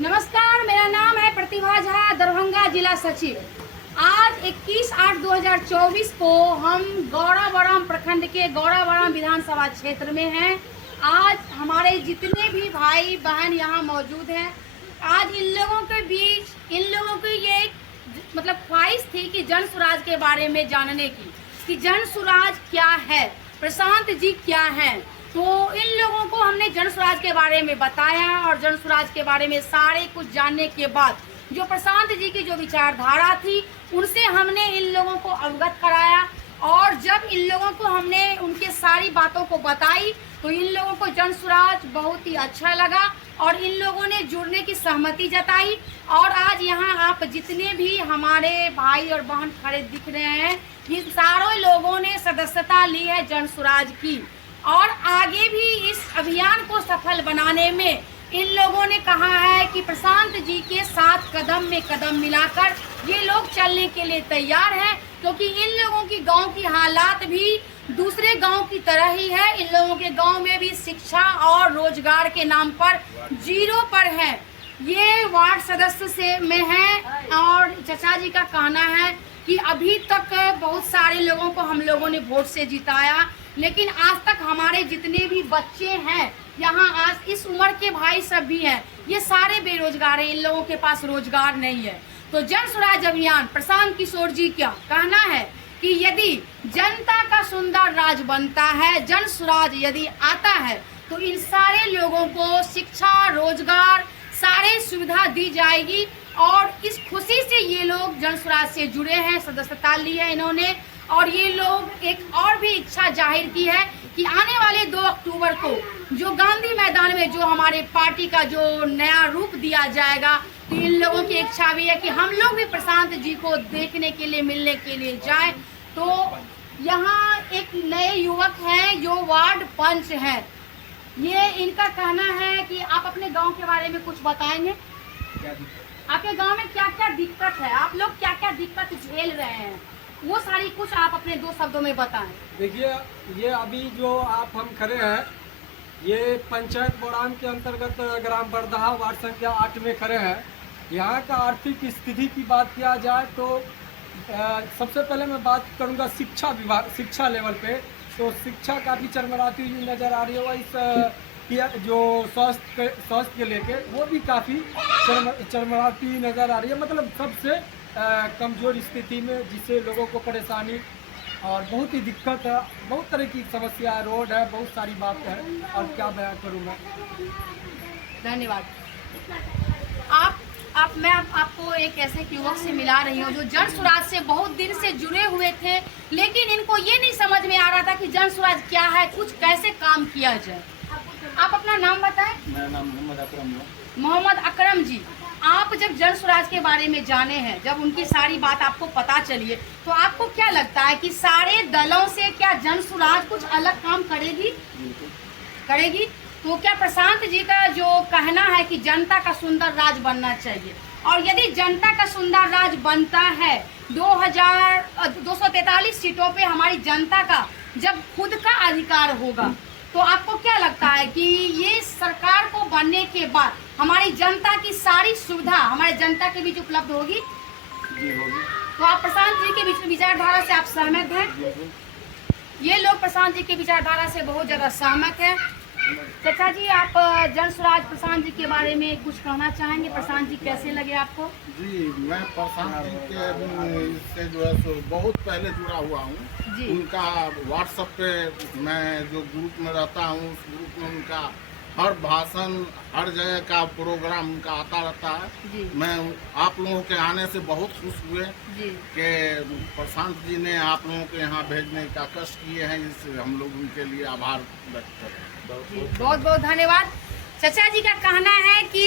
नमस्कार, मेरा नाम है प्रतिभा झा, दरभंगा जिला सचिव। आज 21/8/2024 को हम गौरावरम प्रखंड के गौरावरम विधानसभा क्षेत्र में हैं। आज हमारे जितने भी भाई बहन यहाँ मौजूद हैं, आज इन लोगों के बीच इन लोगों की ये ख्वाहिश थी कि जन सुराज के बारे में जानने की, कि जन सुराज क्या है, प्रशांत जी क्या हैं। तो इन लोगों को हमने जन सुराज के बारे में बताया और जन सुराज के बारे में सारे कुछ जानने के बाद जो प्रशांत जी की जो विचारधारा थी उनसे हमने इन लोगों को अवगत कराया। और जब इन लोगों को हमने उनके सारी बातों को बताई तो इन लोगों को जन सुराज बहुत ही अच्छा लगा और इन लोगों ने जुड़ने की सहमति जताई। और आज यहाँ आप जितने भी हमारे भाई और बहन खड़े दिख रहे हैं, इन सारे लोगों ने सदस्यता ली है जन सुराज की। और आगे भी इस अभियान को सफल बनाने में इन लोगों ने कहा है कि प्रशांत जी के साथ कदम में कदम मिलाकर ये लोग चलने के लिए तैयार हैं, क्योंकि इन लोगों की गांव की हालात भी दूसरे गांव की तरह ही है। इन लोगों के गांव में भी शिक्षा और रोजगार के नाम पर जीरो पर है। ये वार्ड सदस्य से में है और चाचा जी का कहना है कि अभी तक बहुत सारे लोगों को हम लोगों ने वोट से जिताया, लेकिन आज तक हमारे जितने भी बच्चे हैं यहाँ, आज इस उम्र के भाई सब भी हैं, ये सारे बेरोजगार हैं, इन लोगों के पास रोजगार नहीं है। तो जन स्वराज अभियान, प्रशांत किशोर जी क्या कहना है कि यदि जनता का सुंदर राज बनता है, जन स्वराज यदि आता है तो इन सारे लोगों को शिक्षा, रोजगार, सारे सुविधा दी जाएगी। और इस खुशी से ये लोग जन स्वराज से जुड़े हैं, सदस्यता ली है इन्होंने। और ये लोग एक और भी इच्छा जाहिर की है कि आने वाले 2 अक्टूबर को जो गांधी मैदान में जो हमारे पार्टी का जो नया रूप दिया जाएगा, तो इन लोगों की इच्छा भी है कि हम लोग भी प्रशांत जी को देखने के लिए, मिलने के लिए जाएं। तो यहाँ एक नए युवक हैं जो वार्ड पंच हैं, ये इनका कहना है कि आप अपने गांव के बारे में कुछ बताएंगे। आपके गांव में क्या क्या दिक्कत है, आप लोग क्या क्या दिक्कत झेल रहे हैं, वो सारी कुछ आप अपने 2 शब्दों में बताएं। देखिए, ये अभी जो आप हम खड़े हैं, ये पंचायत बोराम के अंतर्गत ग्राम बरदहा वार्ड संख्या 8 में खड़े हैं। यहाँ का आर्थिक स्थिति की बात किया जाए तो सबसे पहले मैं बात करूँगा शिक्षा विभाग, शिक्षा लेवल पे। तो शिक्षा काफ़ी चरमराती हुई नज़र आ रही है। इस जो स्वास्थ्य के लेके वो भी काफ़ी चरमराती नज़र आ रही है। मतलब सबसे कमज़ोर स्थिति में, जिससे लोगों को परेशानी और बहुत ही दिक्कत है, बहुत तरह की समस्या है, रोड है, बहुत सारी बात है, और क्या बयां करूं मैं। धन्यवाद। मैं आपको एक ऐसे युवक से मिला रही हूँ जो जन सुराज से बहुत दिन से जुड़े हुए थे, लेकिन इनको ये नहीं समझ में आ रहा था कि जन सुराज क्या है, कुछ कैसे काम किया जाए। आप अपना नाम बताएं। मेरा नाम मोहम्मद अकरम है। मोहम्मद अकरम जी, आप जब जन सुराज के बारे में जाने हैं, जब उनकी सारी बात आपको पता चली है, तो आपको क्या लगता है कि सारे दलों से क्या जन सुराज कुछ अलग काम करेगी? तो क्या प्रशांत जी का जो कहना है कि जनता का सुंदर राज बनना चाहिए, और यदि जनता का सुंदर राज बनता है, 243 सीटों पे हमारी जनता का जब खुद का अधिकार होगा, तो आपको क्या लगता है कि ये सरकार को बनने के बाद हमारी जनता की सारी सुविधा हमारे जनता के बीच उपलब्ध होगी? जी होगी। तो आप प्रशांत जी के बीच विचारधारा से आप सहमत हैं? ये लोग प्रशांत जी के विचारधारा से बहुत ज़्यादा सहमत हैं। चाचा जी, आप जन स्वराज प्रशांत जी के बारे में कुछ कहना चाहेंगे? प्रशांत जी कैसे लगे आपको? जी, मैं प्रशांत जी के इससे जो है सो बहुत पहले जुड़ा हुआ हूँ। उनका व्हाट्सएप पे मैं जो ग्रुप में रहता हूँ, उस ग्रुप में उनका हर भाषण, हर जगह का प्रोग्राम उनका आता रहता है। मैं आप लोगों के आने से बहुत खुश हुए कि प्रशांत जी ने आप लोगों के यहाँ भेजने का कष्ट किए हैं। इससे हम लोग उनके लिए आभार व्यक्त कर रहे हैं। बहुत बहुत धन्यवाद। चाचा जी का कहना है कि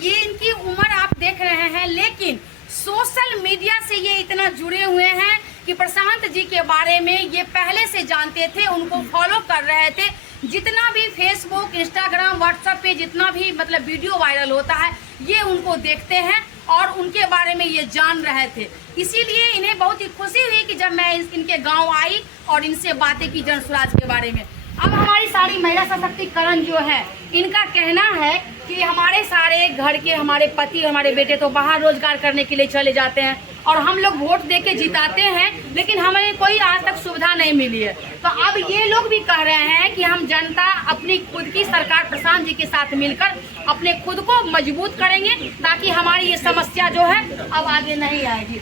ये इनकी उम्र आप देख रहे हैं, लेकिन सोशल मीडिया से ये इतना जुड़े हुए हैं कि प्रशांत जी के बारे में ये पहले से जानते थे, उनको फॉलो कर रहे थे। जितना भी फेसबुक, इंस्टाग्राम, व्हाट्सएप पे जितना भी वीडियो वायरल होता है, ये उनको देखते हैं और उनके बारे में ये जान रहे थे। इसीलिए इन्हें बहुत ही खुशी हुई कि जब मैं इनके गांव आई और इनसे बातें की जन स्वराज के बारे में। अब हमारी सारी महिला सशक्तिकरण जो है, इनका कहना है कि हमारे सारे घर के हमारे पति हमारे बेटे तो बाहर रोजगार करने के लिए चले जाते हैं और हम लोग वोट दे के जिताते हैं, लेकिन हमें कोई आज तक सुविधा नहीं मिली है। तो अब ये लोग भी कह रहे हैं कि हम जनता अपनी खुद की सरकार प्रशांत जी के साथ मिलकर अपने खुद को मजबूत करेंगे ताकि हमारी ये समस्या जो है अब आगे नहीं आएगी।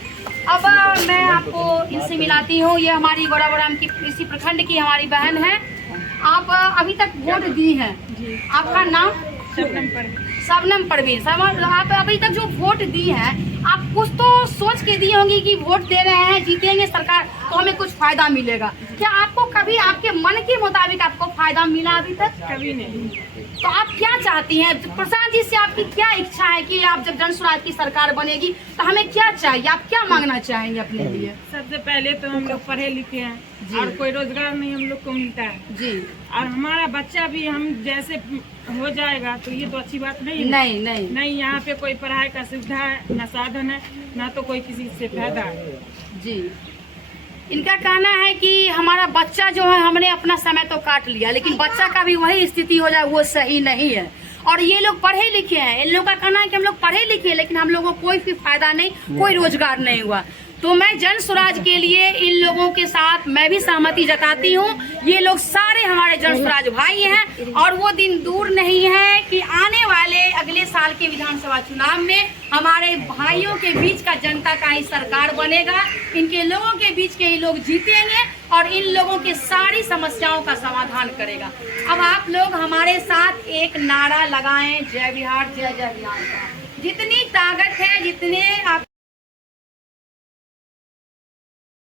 अब मैं आपको इनसे मिलाती हूँ। ये हमारी गौराबराम की इसी प्रखंड की हमारी बहन है। आप अभी तक वोट दी हैं, आपका नाम? शबनम परवीन। आप अभी तक जो वोट दी है, आप कुछ तो सोच के दी होंगी कि वोट दे रहे हैं, जीतेंगे सरकार तो हमें कुछ फायदा मिलेगा। क्या आपको कभी आपके मन के मुताबिक आपको फायदा मिला अभी तक? कभी नहीं। तो आप क्या चाहती हैं प्रशांत जी से? आपकी क्या इच्छा है कि आप जब जन स्वराज की सरकार बनेगी तो हमें क्या चाहिए? आप क्या मांगना चाहेंगे अपने लिए? सबसे पहले तो हम लोग पढ़े लिखे हैं और कोई रोजगार नहीं हम लोग को मिलता है जी, और हमारा बच्चा भी हम जैसे हो जाएगा तो ये तो अच्छी बात नहीं है। नहीं यहाँ पे कोई पढ़ाई का सुविधा है, न साधन है, न तो कोई किसी से फायदा है जी। इनका कहना है कि हमारा बच्चा जो है हमने अपना समय तो काट लिया, लेकिन बच्चा का भी वही स्थिति हो जाए वो सही नहीं है। और ये लोग पढ़े लिखे हैं, इन लोगों का कहना है कि हम लोग पढ़े लिखे लेकिन हम लोगों को कोई भी फायदा नहीं, कोई रोजगार नहीं हुआ। तो मैं जन स्वराज के लिए इन लोगों के साथ मैं भी सहमति जताती हूँ। ये लोग सारे हमारे जन स्वराज भाई हैं और वो दिन दूर नहीं है कि आने वाले अगले साल के विधानसभा चुनाव में हमारे भाइयों के बीच का जनता का ही सरकार बनेगा। इनके लोगों के बीच के ही लोग जीतेंगे और इन लोगों की सारी समस्याओं का समाधान करेगा। अब आप लोग हमारे साथ एक नारा लगाएं, जय बिहार जय जय बिहार का। जितनी ताकत है, जितने आप